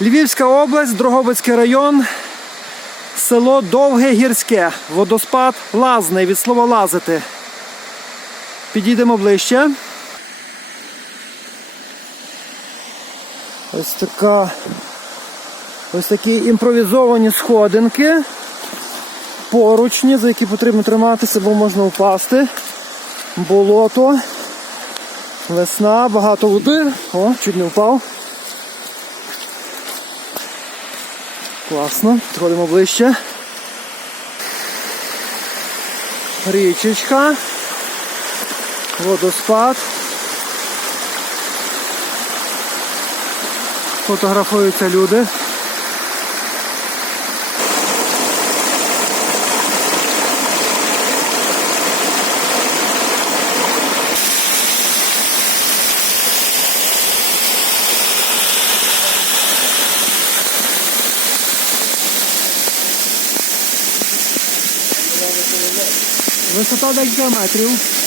Львівська область, Дрогобицький район, село Довге Гірське, водоспад Лазний, від слова лазити. Підійдемо ближче. Ось така. Ось такі імпровізовані сходинки. Поручні, за які потрібно триматися, бо можна впасти. Болото. Весна, багато води. О, чуть не впав. Класно, підходимо ближче. Річечка. Водоспад. Фотографуються люди. Vou soltar o 10 de gramar, trio.